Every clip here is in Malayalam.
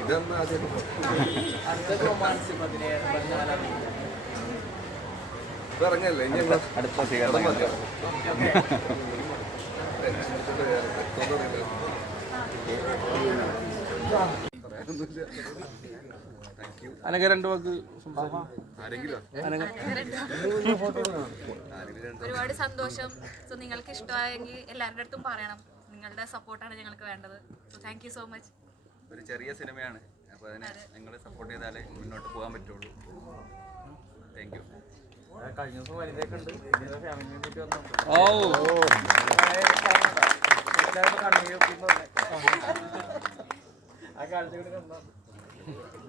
ഇതൊന്നും ആദ്യം ഇറങ്ങല്ലേ ഇനി അടുത്ത സ്വീകരണം മതിയോ you. രണ്ട് വാക്ക് ഒരുപാട് സന്തോഷം. സോ നിങ്ങൾക്ക് ഇഷ്ടമായെങ്കിൽ എല്ലാവരുടെ അടുത്തും പറയണം. നിങ്ങളുടെ സപ്പോർട്ടാണ് ഞങ്ങൾക്ക് വേണ്ടത്. So thank you so much ഒരു ചെറിയ സിനിമയാണ്. അപ്പോൾ അതിനെ നിങ്ങൾ സപ്പോർട്ട് ചെയ്താലേ മുന്നോട്ട് പോകാൻ പറ്റുള്ളൂ. താങ്ക് യു കഴിഞ്ഞ ദിവസം വനിതയൊക്കെ ഉണ്ട് ഫാമിലി കൂട്ടി വന്നു ഓ.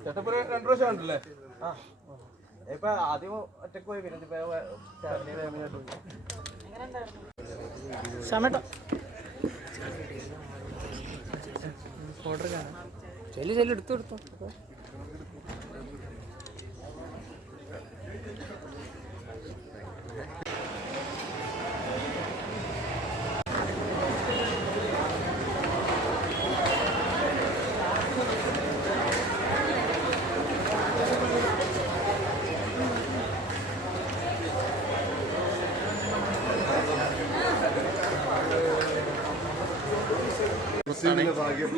ചേട്ടപ്പോ ഇപ്പൊ ആദ്യം ചെല്ലു ചെല്ലു എടുത്തു എടുത്തു. മുസ്ലിമിന്റെ ഭാഗ്യം.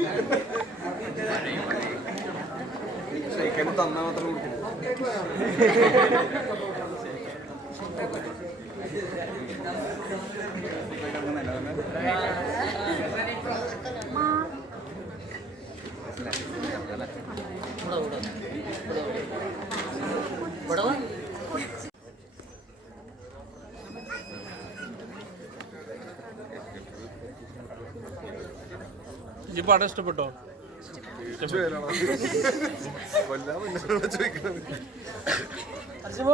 ശരിക്കും തന്നാ മാത്രം കൊടുക്കും ഈ പടം ഇഷ്ടപ്പെട്ടോ?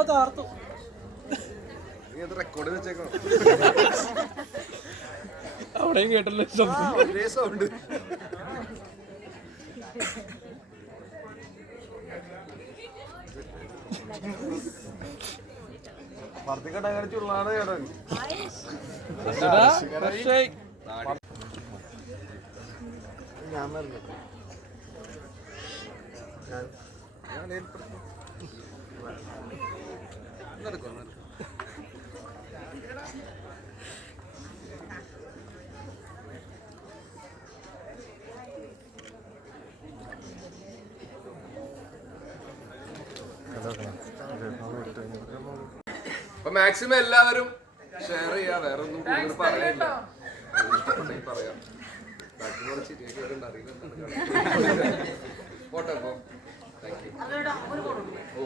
താർത്തു റെക്കോർഡ് വെച്ചേക്കണം അവിടെയും കേട്ടല്ലോ ഒരേ സൗണ്ട് വർദ്ധിക്കട്ട ചുള്ളാണ് ചേട്ടൻ. അപ്പൊ മാക്സിമം എല്ലാവരും ഷെയർ ചെയ്യാ വേറെ ഒന്നും കൂടുതൽ പറയാനില്ല. പോട്ടെ അപ്പൊ താങ്ക് യു ഓ.